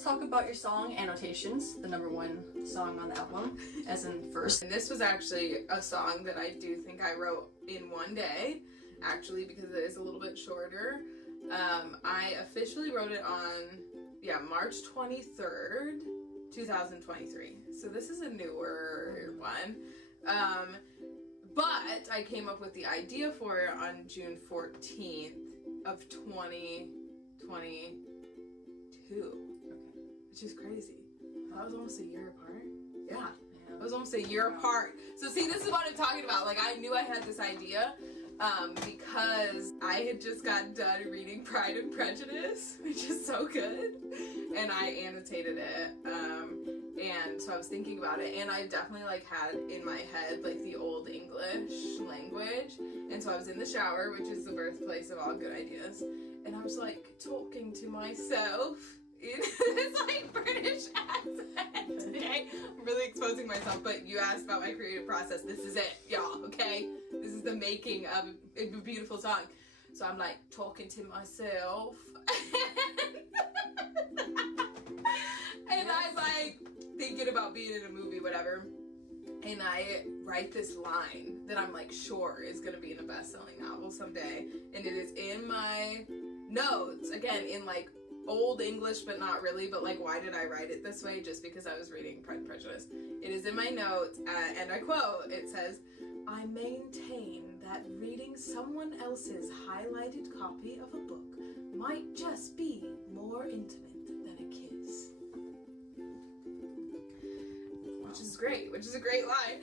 let's talk about your song, Annotations, the #1 song on the album, as in first. And this was actually a song that I do think I wrote in one day, actually, because it is a little bit shorter. I officially wrote it on, March 23rd, 2023. So this is a newer one. But I came up with the idea for it on June 14th of 2022. Which is crazy. That was almost a year apart. Yeah. It was almost a year apart. So see, this is what I'm talking about. Like, I knew I had this idea because I had just gotten done reading Pride and Prejudice, which is so good. And I annotated it. And so I was thinking about it, and I definitely like had in my head like the old English language. And so I was in the shower, which is the birthplace of all good ideas. And I was like talking to myself in this like British accent today. I'm really exposing myself, but you asked about my creative process. This is it, y'all, okay? This is the making of a beautiful song. So I'm like talking to myself. And I'm like thinking about being in a movie, whatever. And I write this line that I'm like sure is gonna be in a best-selling novel someday. And it is in my notes, again, in like old English, but not really, but like, why did I write it this way? Just because I was reading Pride and Prejudice. It is in my notes, and I quote, it says, "I maintain that reading someone else's highlighted copy of a book might just be more intimate than a kiss." Which is great, which is a great line.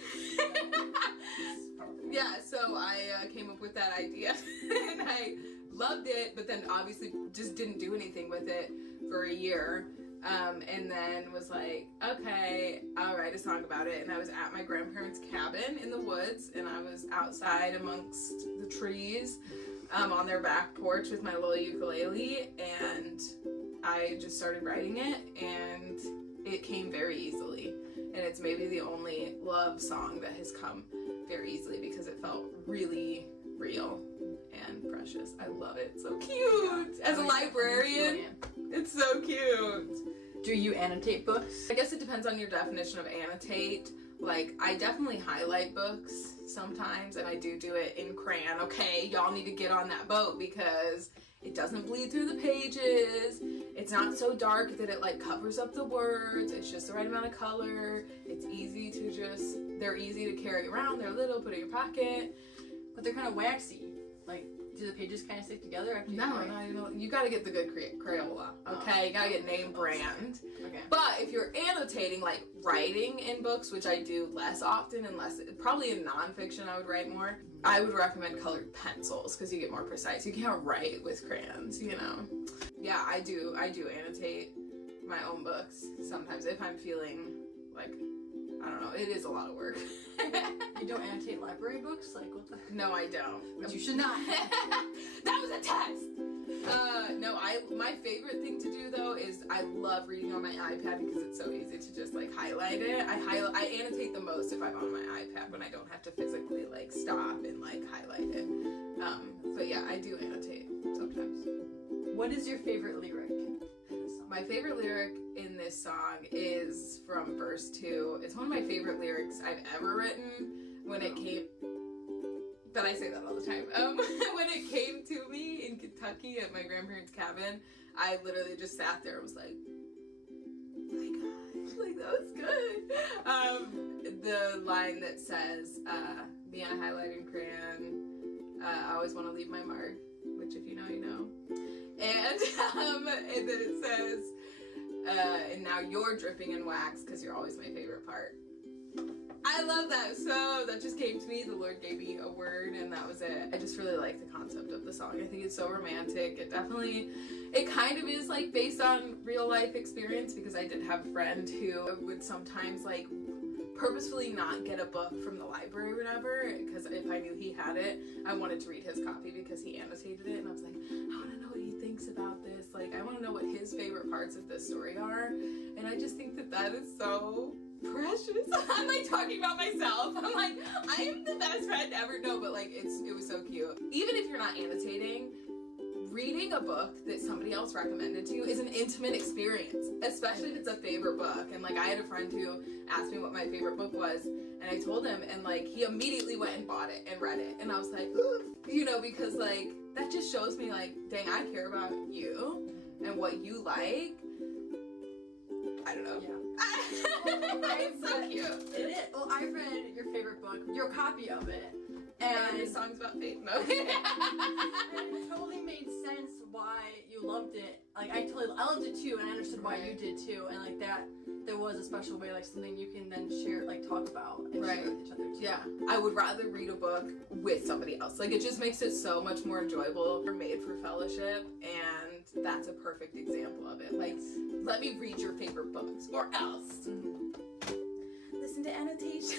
Yeah, so I came up with that idea, and I loved it, but then obviously just didn't do anything with it for a year, and then was like, okay, I'll write a song about it. And I was at my grandparents' cabin in the woods, and I was outside amongst the trees on their back porch with my little ukulele, and I just started writing it, and it came very easily. And it's maybe the only love song that has come very easily because it felt really real and precious. I love it. It's so cute. As a librarian, it's so cute. Do you annotate books? I guess it depends on your definition of annotate. Like, I definitely highlight books sometimes, and I do it in crayon. Okay, y'all need to get on that boat because it doesn't bleed through the pages. It's not so dark that it like covers up the words. It's just the right amount of color. It's easy to they're easy to carry around. They're little, put in your pocket. But they're kind of waxy. Like, do the pages kind of stick together after you No, you gotta get the good Crayola, okay? You gotta get name brand. Okay. But if you're annotating, like writing in books, which I do less often, probably in nonfiction I would write more, I would recommend colored pencils because you get more precise. You can't write with crayons, you know? Yeah, I do annotate my own books sometimes if I'm feeling like, I don't know, it is a lot of work. You don't annotate library books? Like, what the? No, I don't. Which you should not. That was a test! No, my favorite thing to do though is I love reading on my iPad because it's so easy to just like highlight it. I annotate the most if I'm on my iPad when I don't have to physically like stop and like highlight it. But yeah, I do annotate sometimes. What is your favorite lyric in this song? My favorite lyric in this song is from verse 2. It's one of my favorite lyrics I've ever written when it came, but I say that all the time. When it came to me in Kentucky at my grandparents' cabin, I literally just sat there and was like, oh my gosh, like that was good. The line that says, me on a highlighting crayon, I always want to leave my mark, which if you know, you know. And then it says, and now you're dripping in wax because you're always my favorite part. I love that. So that just came to me. The Lord gave me a word and that was it. I just really like the concept of the song. I think it's so romantic. It kind of is like based on real life experience because I did have a friend who would sometimes like purposefully not get a book from the library or whatever because if I knew he had it, I wanted to read his copy because he annotated it and I was like, I want to know what he thinks about this. Like, I want to know what his favorite parts of this story are. And I just think that is so precious. I'm like talking about myself. I'm like, I am the best friend ever. No, but like it was so cute. Even if you're not annotating, reading a book that somebody else recommended to you is an intimate experience, especially if it's a favorite book. And like I had a friend who asked me what my favorite book was, and I told him, and like he immediately went and bought it and read it, and I was like, you know, because like that just shows me like, dang, I care about you and what you like. I don't know. Yeah. It's so cute. It is. Well, I read your favorite book, your copy of it, And your song's about faith. No. and it totally made sense why you loved it. Like I loved it too, and I understood why you did too. And like that, there was a special way, like something you can then share, like talk about and share with each other too. Yeah, I would rather read a book with somebody else. Like it just makes it so much more enjoyable. We're made for fellowship, and that's a perfect example of it. Like, let me read your favorite books, or else listen to Annotations.